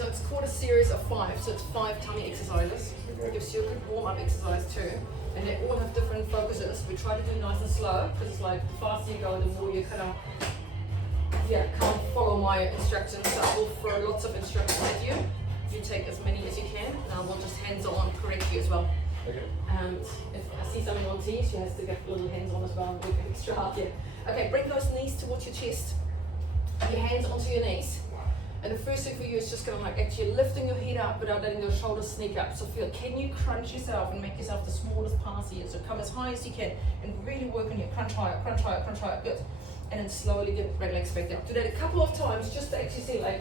So it's called a series of 5. So it's 5 tummy exercises. It gives you a good warm-up exercise too. And they all have different focuses. We try to do it nice and slow because it's like the faster you go, the more you kind of can't follow my instructions. So I will throw lots of instructions at you. You take as many as you can, and I will just hands-on correct you as well. Okay. And if I see someone on TV, she has to get a little hands-on as well, and work extra hard here. Okay, bring those knees towards your chest. Your hands onto your knees. And the first thing for you is just kind of like actually lifting your head up without letting your shoulders sneak up. So feel, can you crunch yourself and make yourself the smallest pass here? So come as high as you can and really work on here. Crunch higher, crunch higher, crunch higher. Good. And then slowly get right legs back down. Do that a couple of times just to actually see like,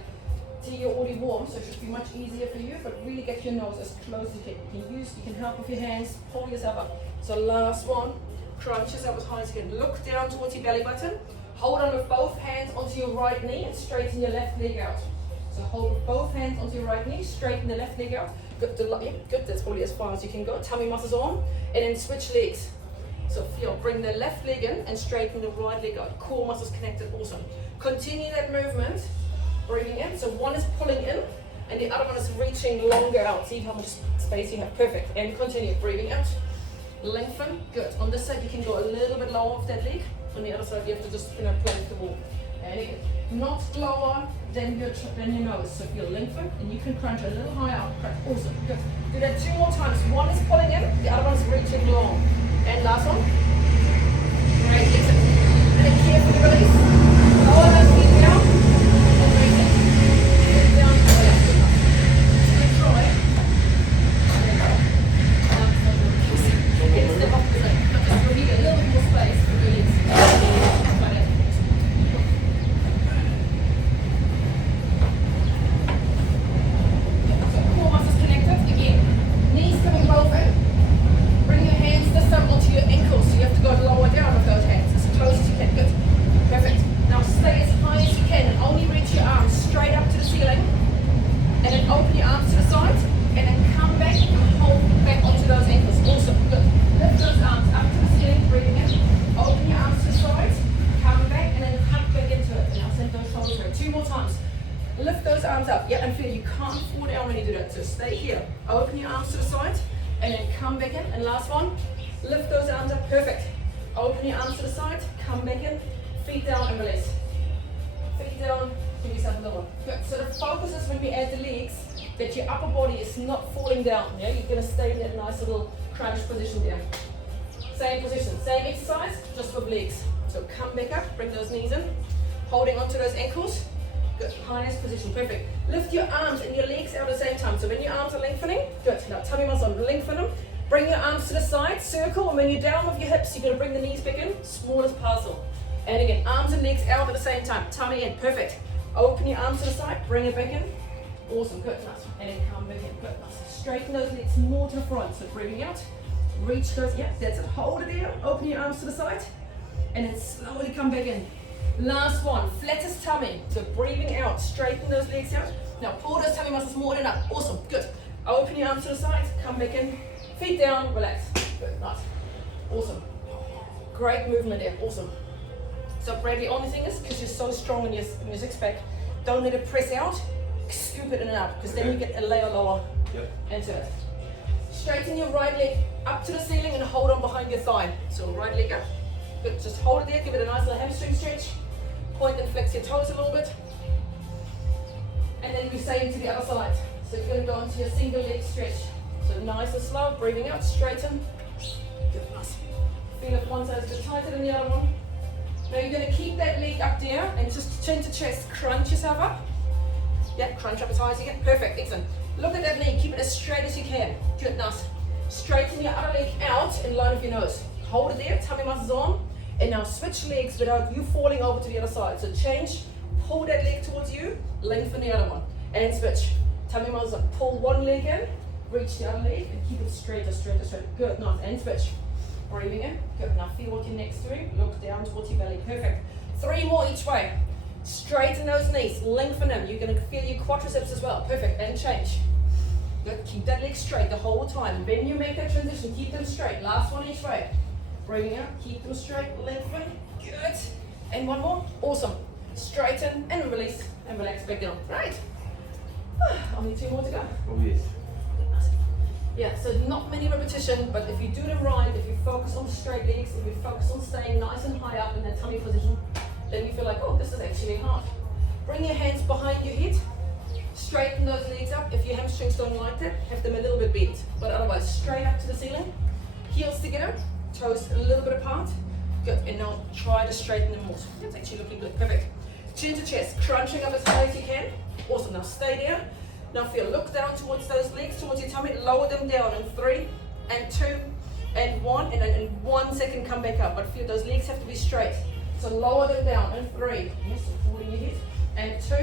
till you're already warm, so it should be much easier for you, but really get your nose as close as you can. You can help with your hands, pull yourself up. So last one, crunch yourself as high as you can. Look down towards your belly button. Hold on with both hands onto your right knee and straighten your left leg out. So hold with both hands onto your right knee, straighten the left leg out. Good, good, that's probably as far as you can go. Tummy muscles on, and then switch legs. So feel, bring the left leg in and straighten the right leg out. Core muscles connected, awesome. Continue that movement, breathing in. So one is pulling in, and the other one is reaching longer out. See how much space you have, perfect. And continue, breathing out. Lengthen, good. On this side you can go a little bit lower with that leg. On the other side you have to just plank the wall. And again, not lower than your nose. So feel lengthen, and you can crunch a little higher out. Crunch, awesome, good. Do that 2 more times. One is pulling in, the other one is reaching long. And last one. Great, exit. And then carefully release. Lower those feet down. And raise it. Feet down, relax. Good try. There you go. It's the opposite. But just you'll need a little more space for release. Try that. So core muscles connected. Again, knees coming both in. Bring your hands this time onto your ankles, so you have to go lower down with those hands, as close as you can. Good. Perfect. Now stay as high as you can and only reach your arms straight up to the ceiling. And then open your arms to the side, and then come back and hold back onto those ankles. Awesome. Good. Lift those arms up to the ceiling, breathing in. Open your arms to the side, come back, and then hug back into it. And now send those shoulders through. 2 more times. Lift those arms up. Yeah, and feel you can't fall down when you do that. So stay here. Open your arms to the side. And then come back in, and last one, lift those arms up, perfect. Open your arms to the side, come back in, feet down and release. Feet down, give yourself another one. Good, so the focus is when we add the legs, that your upper body is not falling down, yeah? You're gonna stay in that nice little crunch position there. Same position, same exercise, just with legs. So come back up, bring those knees in, holding onto those ankles. Good, highest position, perfect. Lift your arms and your legs out at the same time. So when your arms are lengthening, good. Now tummy muscle, lengthen them. Bring your arms to the side, circle, and when you're down with your hips, you're gonna bring the knees back in, smallest parcel. And again, arms and legs out at the same time, tummy in, perfect. Open your arms to the side, bring it back in. Awesome, good, nice. And then come back in, good, nice. Straighten those legs more to the front, so breathing out. Reach those, yeah, that's it. Hold it there, open your arms to the side, and then slowly come back in. Last one, flattest tummy. So breathing out, straighten those legs out. Now pull those tummy muscles more in and up. Awesome, good. Open your arms to the side, come back in. Feet down, relax. Good, nice. Awesome. Great movement there, awesome. So Brad, the only thing is, because you're so strong in your six pack, don't let it press out, scoop it in and up, because then you get a layer lower into it. Straighten your right leg up to the ceiling and hold on behind your thigh. So right leg up. Good, just hold it there, give it a nice little hamstring stretch. Point and flex your toes a little bit. And then we say into the other side. So you're going to go into your single leg stretch. So nice and slow, breathing out, straighten. Good, nice. Feel if one side is a bit tighter than the other one. Now you're going to keep that leg up there and just chin to chest, crunch yourself up. Yeah, crunch up as high as you can. Perfect, excellent. Look at that leg, keep it as straight as you can. Good, nice. Straighten your other leg out in line with your nose. Hold it there, tummy muscles on. And now switch legs without you falling over to the other side. So change, pull that leg towards you, lengthen the other one. And switch. Tummy muscles up, pull one leg in, reach the other leg, and keep it straighter, straighter, straighter. Good, nice, and switch. Breathing in, good. Now feel what your neck's doing, look down towards your belly, perfect. 3 more each way. Straighten those knees, lengthen them. You're gonna feel your quadriceps as well, perfect, and change. Good, keep that leg straight the whole time. When you make that transition, keep them straight. Last one each way. Breathing out, keep them straight, lengthen, good. And one more, awesome. Straighten and release and relax back down. Right. Only 2 more to go. Oh yes. Yeah, so not many repetition, but if you do them right, if you focus on straight legs, if you focus on staying nice and high up in that tummy position, then you feel like, oh, this is actually hard. Bring your hands behind your head, straighten those legs up. If your hamstrings don't like that, have them a little bit bent, but otherwise straight up to the ceiling. Heels together, toes a little bit apart. Good, and now try to straighten them more. That's actually looking good, perfect. Chin to chest, crunching up as high as you can. Awesome, now stay there. Now feel, look down towards those legs, towards your tummy, lower them down in 3 and 2 and 1, and then in 1 second come back up. But feel those legs have to be straight. So lower them down in 3, yes, supporting your head, and 2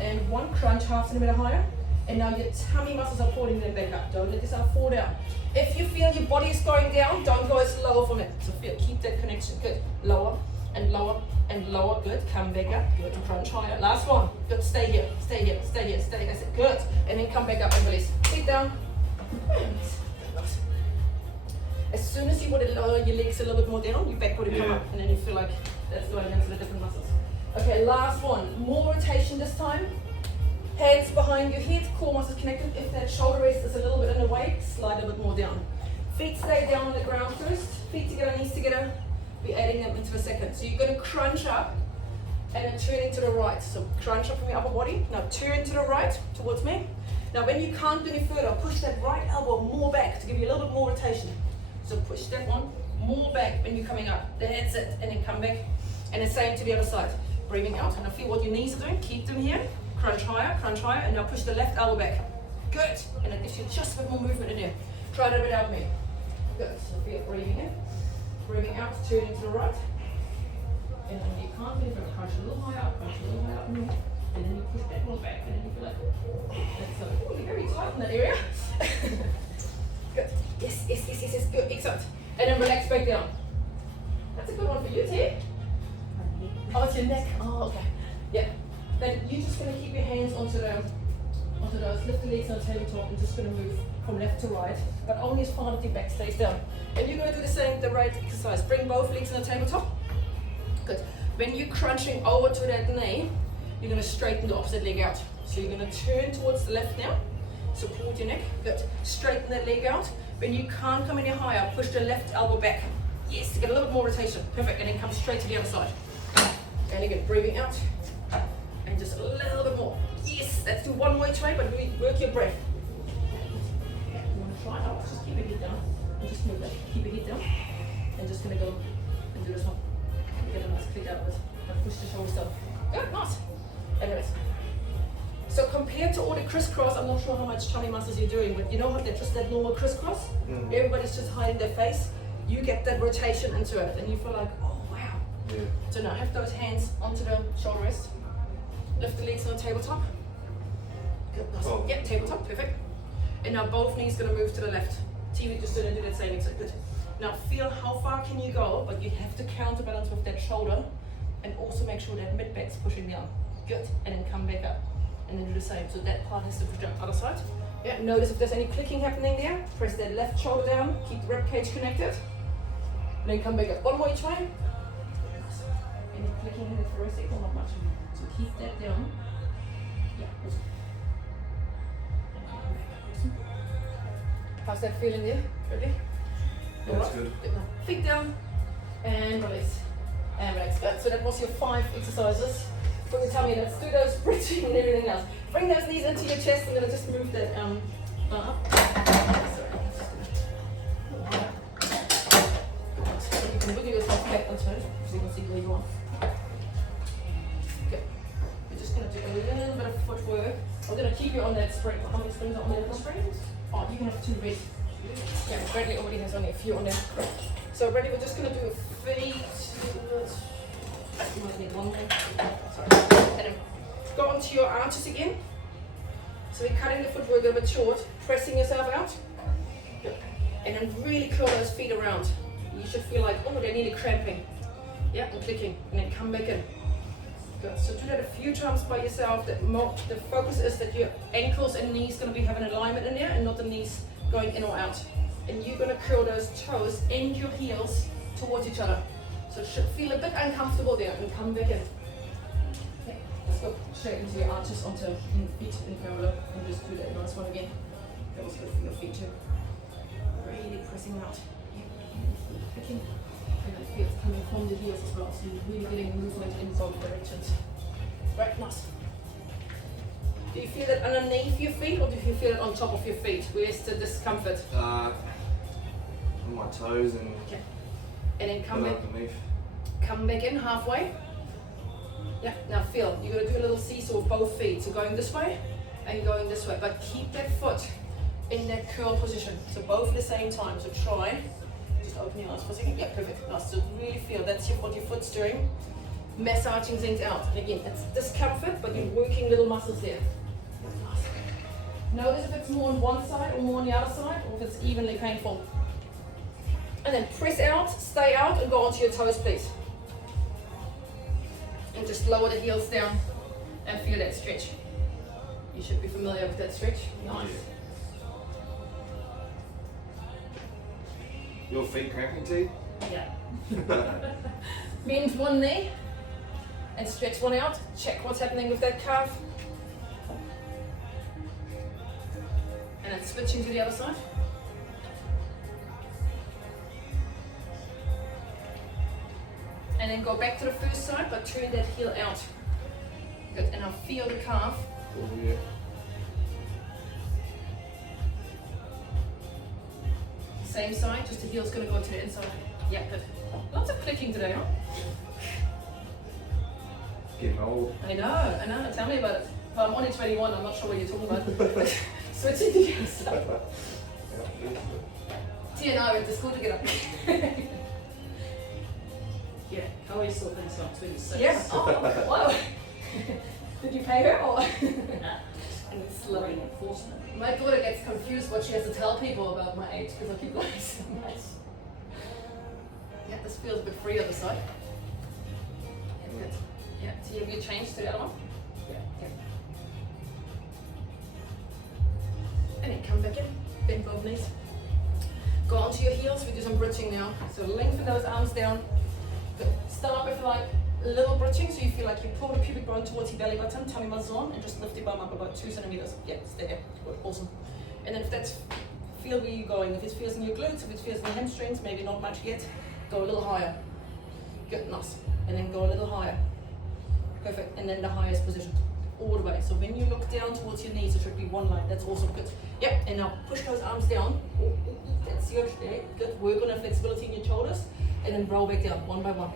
and 1, crunch half centimeter higher. And now your tummy muscles are pulling them back up. Don't let yourself fall down. If you feel your body is going down, don't go as lower from it. So feel, keep that connection, good. Lower and lower and lower, good. Come back up, good. Crunch higher. Last one, good. Stay here, stay here, stay here, stay. That's it, good. And then come back up and release. Sit down. As soon as you want to lower your legs a little bit more down, your back body come up, and then you feel like that's going into the different muscles. Okay, last one. More rotation this time. Hands behind your head, core muscles connected. If that shoulder rest is a little bit in the way, slide a bit more down. Feet stay down on the ground first. Feet together, knees together. Be adding them into a second. So you're going to crunch up and then turning to the right. So crunch up from your upper body. Now turn to the right towards me. Now when you can't go any further, push that right elbow more back to give you a little bit more rotation. So push that one more back when you're coming up. That's it. And then come back. And the same to the other side. Breathing out. And now feel what your knees are doing. Keep them here. Crunch higher, and now push the left elbow back. Good. And it gives you just a bit more movement in there. Try it a bit out with me. Good. So feel breathing in. Breathing out, turning to the right. And then you can't move it. Crunch a little higher up, crunch a little higher up. And then you push that one back, and then you feel like, that's so, oh, you're very tight in that area. Good. Yes. Good. Excellent. And then relax back down. That's a good one for you, T. Oh, it's your neck. Oh, okay. Yeah. Then you're just going to keep your hands onto those, lift the legs on the tabletop, and just going to move from left to right, but only as far as your back stays down. And you're going to do the same, the right exercise. Bring both legs on the tabletop. Good. When you're crunching over to that knee, you're going to straighten the opposite leg out. So you're going to turn towards the left now, support your neck. Good. Straighten that leg out. When you can't come any higher, push the left elbow back. Yes, to get a little bit more rotation. Perfect. And then come straight to the other side. And again, breathing out. And just a little bit more. Yes, let's do one more each way, but work your breath. You want to try? Oh, just keep your head down. And just move that. Keep your head down. And just going to go and do this one. Get a nice click out of it. And push the shoulders down. Good, nice. And rest. So compared to all the crisscross, I'm not sure how much tummy muscles you're doing, but you know how they're just that normal crisscross? Everybody's just hiding their face. You get that rotation into it, and you feel like, oh wow. Yeah. So now have those hands onto the shoulder rest. Lift the legs on the tabletop. Good, nice. Oh. Yep, tabletop, perfect. And now both knees gonna move to the left. TV just gonna do that same exercise. Good. Now feel how far can you go, but you have to counterbalance with that shoulder, and also make sure that mid back's pushing down. Good, and then come back up, and then do the same. So that part has to push down. Other side. Yeah. Notice if there's any clicking happening there. Press that left shoulder down. Keep the rib cage connected, and then come back up. One more each way. Any clicking in the thoracic or not much? So keep that down. Yeah. How's that feeling there? Ready? That's good. Feet down and release. And relax. Good. So that was your 5 exercises. For your tummy, let's do those bridging and everything else. Bring those knees into your chest. I'm gonna just move that up. Sorry. So you can wiggle yourself back onto it so you can see where you are. Going to do a little bit of footwork. I'm going to keep you on that spring. How many springs are on there? Little springs? Oh, you can have 2 red. Yeah, Bradley already has only a few on there. So Bradley, we're just going to do feet. You might need one more. Sorry. And then go onto your arches again. So we're cutting the footwork a bit short, pressing yourself out. And then really curl those feet around. You should feel like, oh, they're nearly cramping. Yeah, and clicking. And then come back in. Good. So do that a few times by yourself. The focus is that your ankles and knees going to be having alignment in there and not the knees going in or out. And you're going to curl those toes and your heels towards each other. So it should feel a bit uncomfortable there and come back in. Okay. go straight into your arches, onto feet in parallel, and just do that nice one again. That was good for your feet too. Really pressing out. Kicking. And I feel it's coming from the heels as well, so you're really getting movement in both directions. Right, nice. Do you feel it underneath your feet, or do you feel it on top of your feet? Where's the discomfort? On my toes and okay. And then come back. Underneath. Come back in halfway. Yeah, now feel. You're going to do a little seesaw with both feet. So going this way and going this way. But keep that foot in that curl position. So both at the same time. So try. Just open your eyes for a second. Yeah, perfect. Nice. So really feel that's what your foot's doing. Massaging things out. And again, it's discomfort, but you're working little muscles there. Nice. Notice if it's more on one side or more on the other side, or if it's evenly painful. And then press out, stay out, and go onto your toes, please. And just lower the heels down and feel that stretch. You should be familiar with that stretch. Nice. Your feet cramping too? Yeah. Bend one knee and stretch one out. Check what's happening with that calf. And then switching to the other side. And then go back to the first side, but turn that heel out. Good, and now feel the calf. Oh, yeah. Same side, just the heel's gonna go to the inside. Yeah, good. Lots of clicking today, huh? Getting old. I know, tell me about it. Well, I'm only 21, I'm not sure what you're talking about. Switching to the other side. Tia and I went to school together. Yeah, how are you sorting things out? 26. Yeah. Oh, wow. Did you pay her or? And it's lovely enforcement. My daughter gets confused what she has to tell people about my age because I keep lying so much. Yeah, this feels a bit free on the side. Yeah, good. Yeah, so have you changed to the other one? Yeah, yeah. And then come back in, bend both knees. Go onto your heels, we do some bridging now. So lengthen those arms down. Good. Start up with like a little bridging, so you feel like you pull the pubic bone towards your belly button, tummy muscles on, and just lift your bum up about 2 centimeters. Yeah, stay there. Good. Awesome. And then if that's, feel where you're going. If it feels in your glutes, if it feels in your hamstrings, maybe not much yet, go a little higher. Good, nice. And then go a little higher. Perfect. And then the highest position. All the way. So when you look down towards your knees, it should be one line. That's also good. Yep. And now push those arms down. That's your good. Work on the flexibility in your shoulders. And then roll back down, one by one.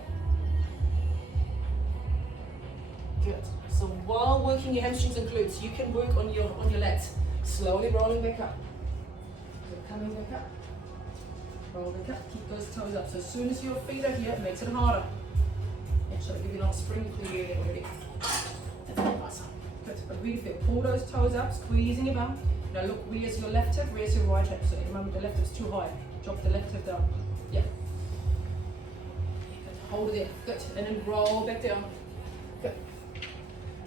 Good. So while working your hamstrings and glutes, you can work on your lats. Slowly rolling back up. So coming back up. Roll back up. Keep those toes up. So as soon as your feet are here, it makes it harder. Yeah, shall I give you a little spring before you get ready? That's awesome. Good. But really feel. Pull those toes up, squeezing your bum. Now look, where's your left hip? Where's your right hip? So remember the left hip's too high. Drop the left hip down. Yeah. Hold it there. Good. And then roll back down. Good.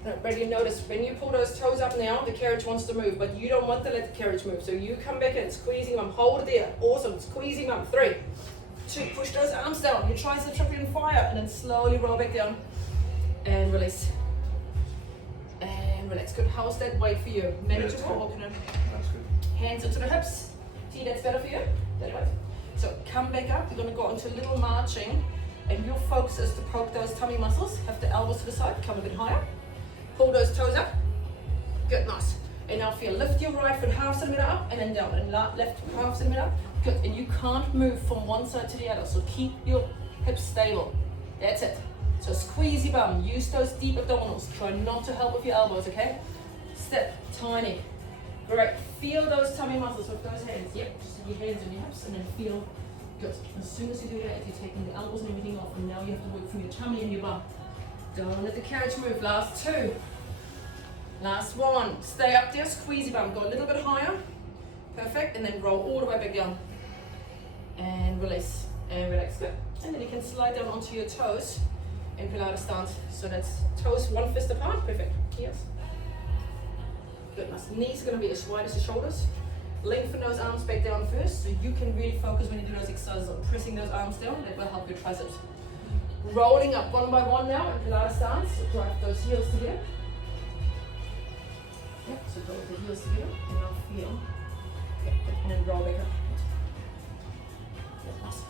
Now, ready to notice when you pull those toes up now, the carriage wants to move, but you don't want to let the carriage move. So you come back in, squeezing them. Hold it there. Awesome. Squeezing them. 3, 2. Push those arms down. Your triceps are in fire. And then slowly roll back down. And release. And relax. Good. How's that weight for you? Manageable? Or can I... That's good. Hands into the hips. See, that's better for you? That way. So come back up. You're going to go into a little marching. And your focus is to poke those tummy muscles. Have the elbows to the side, come a bit higher. Pull those toes up. Good, nice. And now feel, lift your right foot half centimeter up and then down. And left half centimeter up. Good, and you can't move from one side to the other. So keep your hips stable. That's it. So squeeze your bum, use those deep abdominals. Try not to help with your elbows, okay? Step, tiny. Great, feel those tummy muscles with those hands. Yep, just your hands on your hips and then feel. Good. As soon as you do that, you're taking the elbows and everything off, and now you have to work from your tummy and your bum. Don't let the carriage move. Last 2. Last 1. Stay up there, squeeze your bum. Go a little bit higher. Perfect. And then roll all the way back down. And release. And relax. Good. And then you can slide down onto your toes in Pilates stance. So that's toes 1 fist apart. Perfect. Yes. Good. Nice. Knees are going to be as wide as the shoulders. Lengthen those arms back down first, so you can really focus when you do those exercises on pressing those arms down. That will help your triceps. Rolling up one by one now in Pilates stance. So drive those heels together. Yep, so go with the heels together and now feel. Yep, and then roll back up.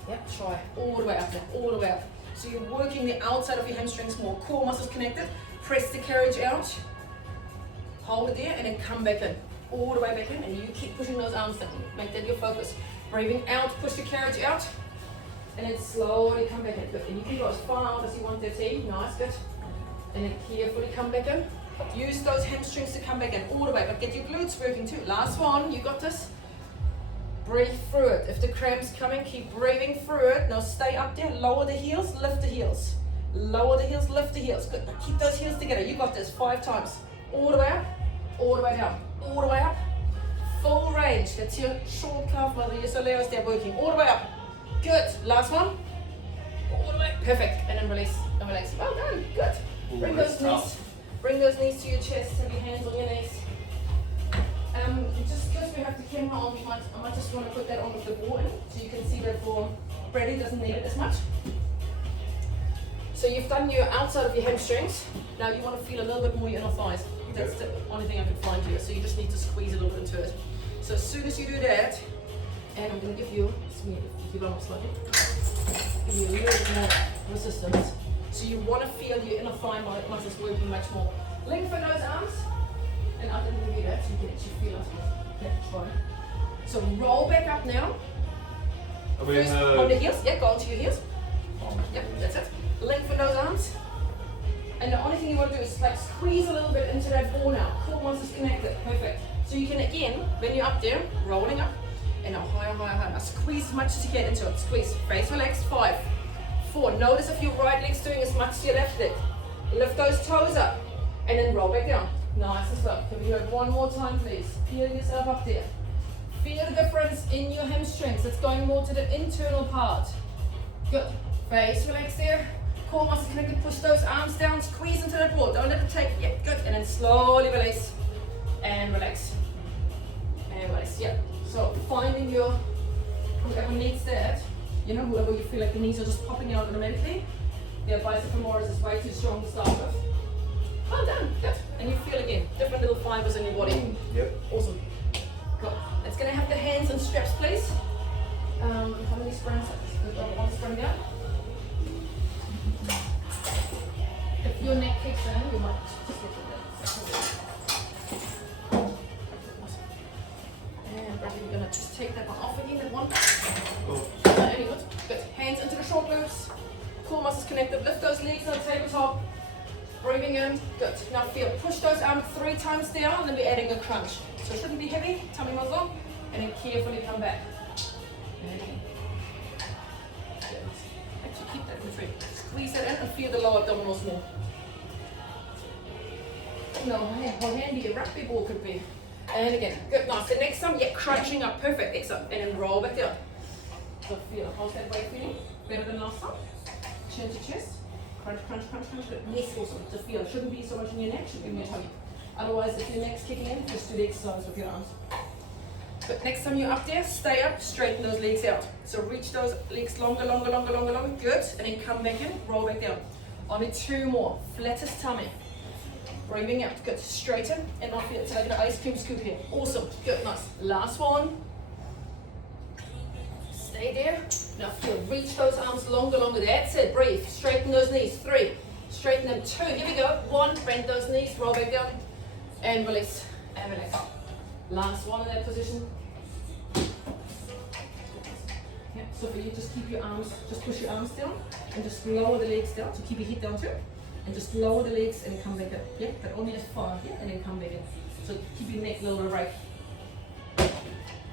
Yep, try all the way up now, all the way up. So you're working the outside of your hamstrings more, core muscles connected, press the carriage out, hold it there and then come back in, all the way back in, and you keep pushing those arms down, make that your focus. Breathing out, push the carriage out, and then slowly come back in. Good, and you can go as far out as you want there, T, nice, good. And then carefully come back in. Use those hamstrings to come back in, all the way, but get your glutes working too. Last one, you got this. Breathe through it. If the cramp's coming, keep breathing through it. Now stay up there, lower the heels, lift the heels. Lower the heels, lift the heels. Good, now keep those heels together. You got this, 5 times. All the way up, all the way down, all the way up. Full range, that's your short calf muscle, your soleus, they're working. All the way up. Good, last one. All the way, perfect. And then release, and relax. Well done, good. Bring those knees to your chest and your hands on your knees. Just because we have the camera on, I might just want to put that on with the ball in so you can see that for Brady doesn't need it as much. So you've done your outside of your hamstrings. Now you want to feel a little bit more your inner thighs. That's the only thing I can find here. So you just need to squeeze a little bit into it. So as soon as you do that, and I'm going to give you, if you long slightly, give you a little bit more resistance. So you want to feel your inner thigh muscles working much more. Lengthen those arms. And I'm going to give you that so you can actually feel it. Okay, try. So roll back up now. First on the heels. Yeah, go onto your heels. Yep, that's it. Lengthen those arms. And the only thing you want to do is like squeeze a little bit into that ball now. Core muscles connected. Perfect. So you can again, when you're up there, rolling up, and now higher, higher, higher. Now squeeze as much as you can into it. Squeeze. Face relaxed. 5, 4. Notice if your right leg's doing as much as your left leg. Lift those toes up, and then roll back down. Nice and slow. Can we do it one more time, please? Feel yourself up there. Feel the difference in your hamstrings. It's going more to the internal part. Good. Face relax there. Core muscles connected. Push those arms down. Squeeze into that ball. Don't let it take. Yeah, good. And then slowly release. And relax. And release. Yeah. So finding your, whoever needs that, you know, whoever you feel like the knees are just popping out automatically, their bicep femoris is way too strong to start with. Well done, good. And you feel again, different little fibers in your body. Yep. Awesome. Good. It's going to have the hands and straps, please. How many springs? One spring down. If your neck kicks in, you might just get that. And Bradley, you're going to just take that one off again, that one. Cool. Very good. Good. Hands into the short glutes. Core muscles connected. Lift those legs on the tabletop. Breathing in, good. Now feel, push those arms 3 times down and then we're adding a crunch. So it shouldn't be heavy, tummy muscle, and then carefully come back. Actually keep that in between. Squeeze that in and feel the lower abdominals more. No, how handy a rugby ball could be. And again, good, nice. The next time, yeah, crunching up, perfect, excellent. And then roll back down. So feel, how's that weight feeling? Better than last time? Chin to chest. Crunch, crunch, crunch, crunch. Good. Yes, awesome. To feel. Shouldn't be so much in your neck, should be in your tummy. Otherwise, if your neck's kicking in, just do the exercise with your arms. But next time you're up there, stay up, straighten those legs out. So reach those legs longer, longer, longer, longer, longer. Good. And then come back in, roll back down. Only 2 more. Flattest tummy. Breathing out. Good. Straighten. And off here. Take an ice cream scoop here. Awesome. Good. Nice. Last one. Stay there. Now feel, reach those arms longer, longer. That's it. Breathe. Straighten those knees. 3. Straighten them. 2. Here we go. 1. Bend those knees. Roll back down. And release. And relax. Last one in that position. Yeah, so for you, just keep your arms, just push your arms down. And just lower the legs down. So keep your head down too. And just lower the legs and come back up. Yeah, but only as far. Yeah, and then come back in. So keep your neck a little right.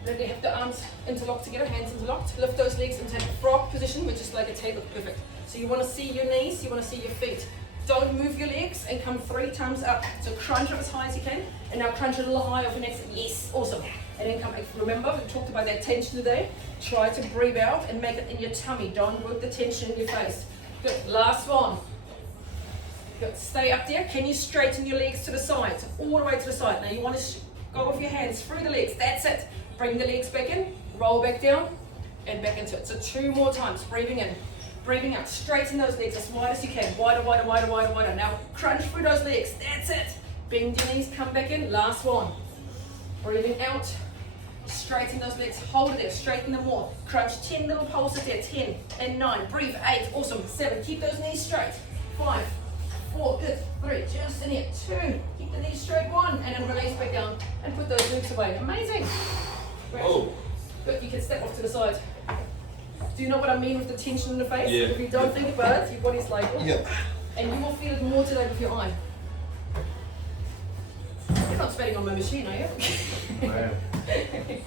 Then they have the arms interlocked together, hands interlocked. Lift those legs into a frog position, which is like a table. Perfect. So you want to see your knees, you want to see your feet. Don't move your legs and come 3 times up. So crunch up as high as you can. And now crunch a little higher for next. Yes, awesome. And then come back. Remember, we talked about that tension today. Try to breathe out and make it in your tummy. Don't work the tension in your face. Good. Last one. Good. Stay up there. Can you straighten your legs to the side? All the way to the side. Now you want to go with your hands through the legs. That's it. Bring the legs back in, roll back down, and back into it. So 2 more times, breathing in, breathing out. Straighten those legs as wide as you can. Wider, wider, wider, wider, wider. Now crunch through those legs. That's it. Bend your knees, come back in. Last one. Breathing out. Straighten those legs. Hold it there. Straighten them more. Crunch 10 little pulses there. 10 and 9. Breathe. 8. Awesome. 7. Keep those knees straight. 5. 4. Good. 3. Just in here. 2. Keep the knees straight. 1. And then release back down. And put those glutes away. Amazing. Great. Oh. Good. You can step off to the side. Do you know what I mean with the tension in the face? Yeah. If you don't think about it, your body's like, oh. Yep. And you will feel it more today with your eye. You're not sweating on my machine, are you? Man. Okay,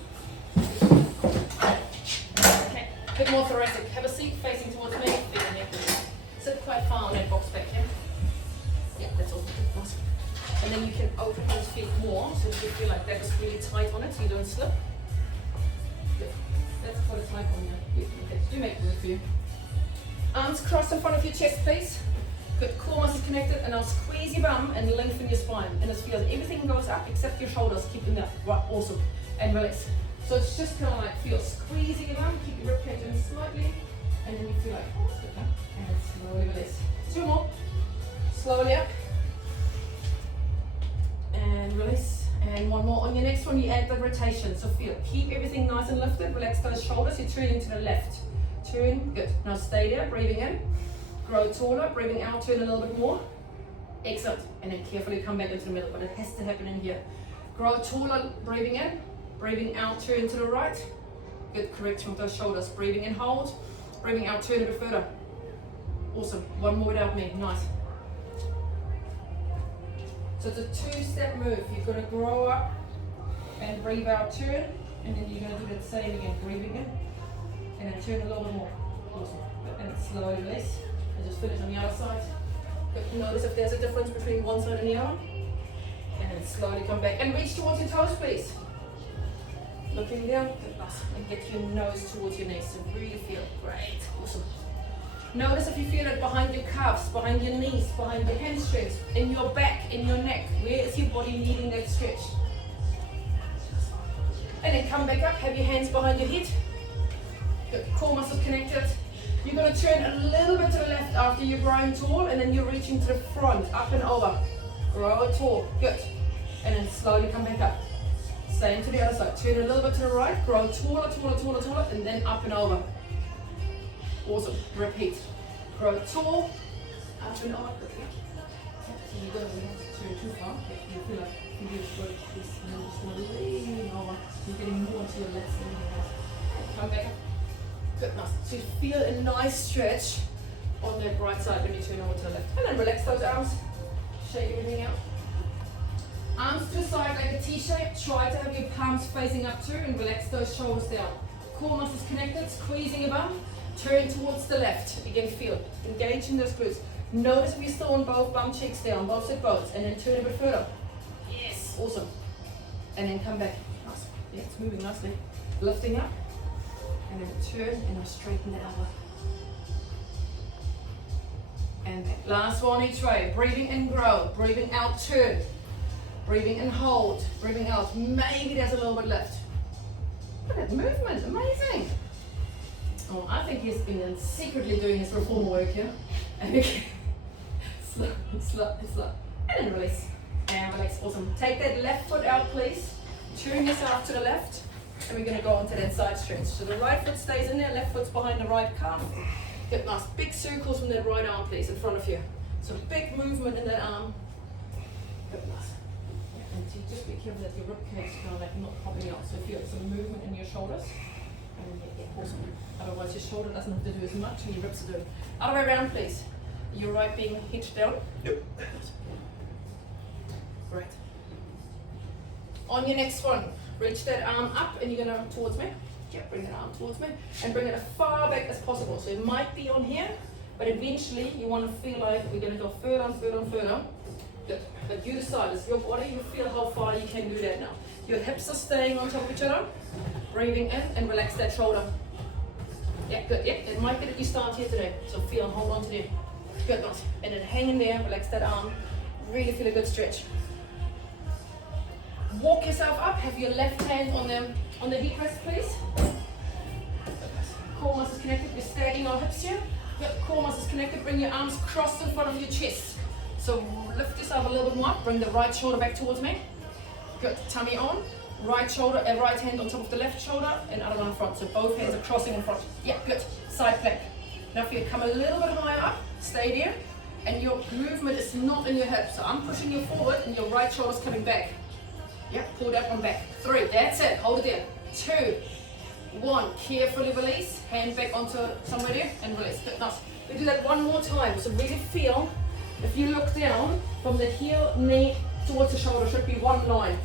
a bit more thoracic. Have a seat facing towards me. Feet in here. Sit quite far on that box back here. Yeah, that's all. Awesome. And then you can open those feet more so that you feel like that is really tight on it so you don't slip. Good. That's quite a tight on you. Okay, do make it work for you. Arms crossed in front of your chest, please. Good, core muscles connected, and now squeeze your bum and lengthen your spine. And this feels everything goes up except your shoulders. Keep them there. Right, awesome. And release. So it's just kind of like feel squeezing your bum, keep your ribcage in slightly, and then you feel like, oh, good, huh? And slowly release. 2 more. Slowly up. And release. And 1 more. On your next one, you add the rotation. So feel, keep everything nice and lifted. Relax those shoulders. You're turning to the left. Turn. Good. Now stay there. Breathing in. Grow taller, breathing out, turn a little bit more. Excellent. And then carefully come back into the middle, but it has to happen in here. Grow taller, breathing in, breathing out, turn to the right. Good correction with those shoulders. Breathing in, hold. Breathing out, turn a bit further. Awesome. 1 more without me. Nice. So it's a 2-step move. You're going to grow up and breathe out, turn. And then you're going to do the same again. Breathing in. And then turn a little bit more. Awesome. And slowly release. And just finish on the other side. Good. Notice if there's a difference between one side and the other. And then slowly come back. And reach towards your toes, please. Looking down. Good. And get your nose towards your knees. So really feel great. Awesome. Notice if you feel it behind your calves, behind your knees, behind your hamstrings, in your back, in your neck. Where is your body needing that stretch? And then come back up. Have your hands behind your head. Good. Core muscles connected. You're going to turn a little bit to the left after you're growing tall, and then you're reaching to the front, up and over. Grow tall. Good. And then slowly come back up. Same to the other side. Turn a little bit to the right. Grow taller, taller, taller, taller, and then up and over. Awesome. Repeat. Grow tall, up and over. So you don't have to turn too far. You feel like you can do this, and then just lean over. You're getting more to your left than your right. Come back up. Good, nice. So you feel a nice stretch on that right side when you turn over to the left. And then relax those arms. Shake everything out. Arms to the side like a T-shape. Try to have your palms facing up too and relax those shoulders down. Core muscles connected, squeezing your bum. Turn towards the left. Again, feel. Engaging those glutes. Notice if you're still on both bum cheeks down, both sit bones, and then turn a bit further. Yes, awesome. And then come back. Nice. Yeah, it's moving nicely. Lifting up. And then turn and I'll straighten that elbow. And back. Last one each way. Breathing in, grow. Breathing out, turn. Breathing in, hold. Breathing out. Maybe there's a little bit left. Look at that movement. Amazing. Oh, I think he's been secretly doing his reformer work here. Okay. Slow, slow, slow. And then release. And release. Awesome. Take that left foot out, please. Turn yourself to the left. And we're going to go onto that side stretch. So the right foot stays in there, left foot's behind the right calf. Get nice big circles from that right arm, please, in front of you. So big movement in that arm. Good, nice. And just be careful that your rib cage is kind of like not popping out. So feel some movement in your shoulders. And yeah, awesome. Otherwise your shoulder doesn't have to do as much and your ribs are doing. Other way around, please. Your right being hitched down. Yep. Great. On your next one. Reach that arm up and you're going to towards me. Yeah, bring that arm towards me and bring it as far back as possible. So it might be on here, but eventually you want to feel like we're going to go further and further and further. Good. But you decide, it's your body, you feel how far you can do that now. Your hips are staying on top of each other. Breathing in and relax that shoulder. Yeah, good. Yeah, it might be that you start here today. So feel and hold on to there. Good, nice. And then hang in there, relax that arm. Really feel a good stretch. Walk yourself up, have your left hand on the hip rest, please. Core muscles connected, we're stacking our hips here. Good, core muscles connected, bring your arms crossed in front of your chest. So lift yourself a little bit more up, bring the right shoulder back towards me. Good, tummy on, right shoulder, right hand on top of the left shoulder, and other one in front. So both hands are crossing in front. Yeah, good, side plank. Now if you come a little bit higher up, stay there, and your movement is not in your hips. So I'm pushing you forward and your right shoulder's coming back. Yeah, pull that one back. 3, that's it, hold it there. 2, 1, carefully release, hand back onto somewhere there, and release. Good, nice. We do that one more time, so really feel, if you look down, from the heel, knee, towards the shoulder should be one line.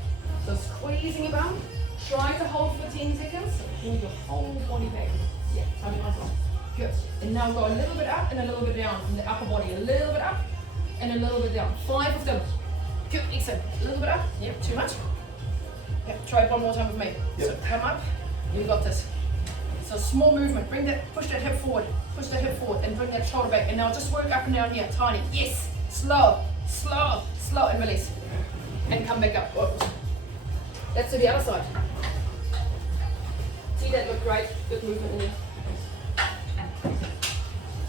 So squeezing your bum, try to hold for 10 seconds, pull your whole body back. Yeah, tummy nice on. Good. And now go a little bit up and a little bit down from the upper body. A little bit up and a little bit down. 5 of them. Good, excellent. A little bit up. Yep, too much. Yep, try it one more time with me. Yep. So come up, you got this. So small movement, bring that, push that hip forward, and bring that shoulder back. And now just work up and down here, tiny. Yes, slow, slow, slow, and release. And come back up. Whoops. That's to the other side. See, that look great, good movement in here.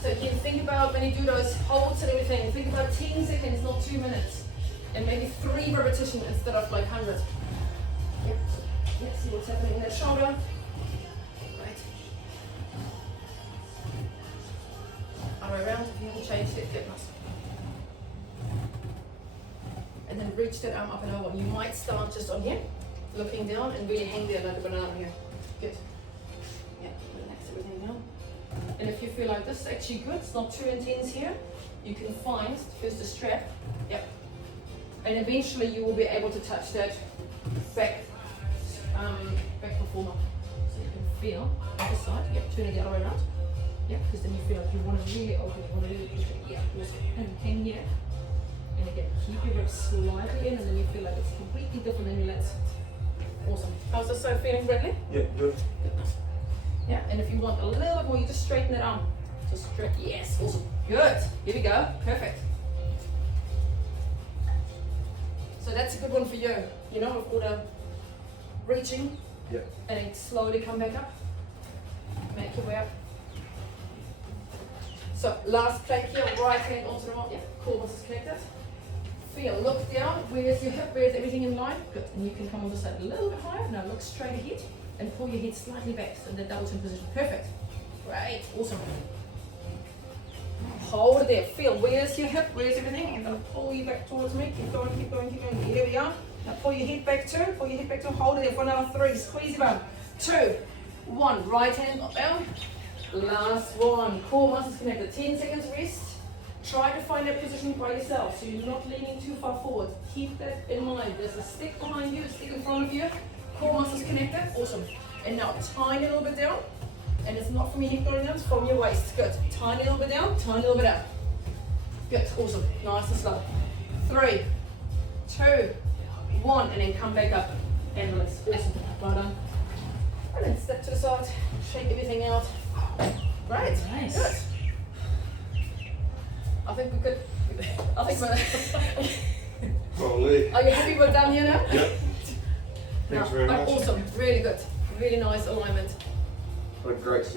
So you can think about when you do those holds and everything, think about 10 seconds, not 2 minutes. And maybe 3 repetitions instead of like 100. Yep. Let's see what's happening in that shoulder. Right. Other way around, if you haven't changed it, get nice. And then reach that arm up and over. You might start just on here, looking down and really hang there like a banana here. Good. Yeah, relax everything down. And if you feel like this is actually good, it's not too intense here, you can find first a strap. Yep. And eventually you will be able to touch that back performer. So you can feel on this side. Yep, turning the other way around. Yep, because then you feel like you want to really open, you want to really push it. Yeah, and hang here. And again, keep your hips slightly in, and then you feel like it's completely different in your lats. Awesome. How's this side feeling, Bradley? Yeah, good. Goodness. Yeah, and if you want a little bit more, you just straighten that arm. Just straight. Yes, awesome. Good. Here we go. Perfect. So that's a good one for you. You know, with all the reaching. Yeah. And then slowly come back up. Make your way up. So last plank here, right hand onto the mat. Yeah, core muscles connected. Feel, look down. Where's your hip? Where's everything in line? Good. And you can come on this side a little bit higher. Now look straight ahead and pull your head slightly back. So the double chin position. Perfect. Great. Awesome. Hold it there. Feel, where's your hip? Where's everything? I'm going to pull you back towards me. Keep going, keep going, keep going. Here we are. Now pull your head back too. Pull your head back too. Hold it there for another 3. Squeeze your bum. 2, 1. Right hand up down. Last one. Core muscles connected. 10 seconds rest. Try to find that position by yourself so you're not leaning too far forward. Keep that in mind. There's a stick behind you, a stick in front of you. Core muscles connected. Awesome. And now tiny little bit down. And it's not from your hip going down, it's from your waist. Good. Tiny little bit down, tiny little bit up. Good. Awesome. Nice and slow. 3, 2, 1. And then come back up and release. Awesome. Well done. And then step to the side. Shake everything out. Great. Nice. Good. I think we could. I think we're. Probably. Are you happy we're done here now? Yep. Thanks very much. Awesome. Really good. Really nice alignment. What a great session.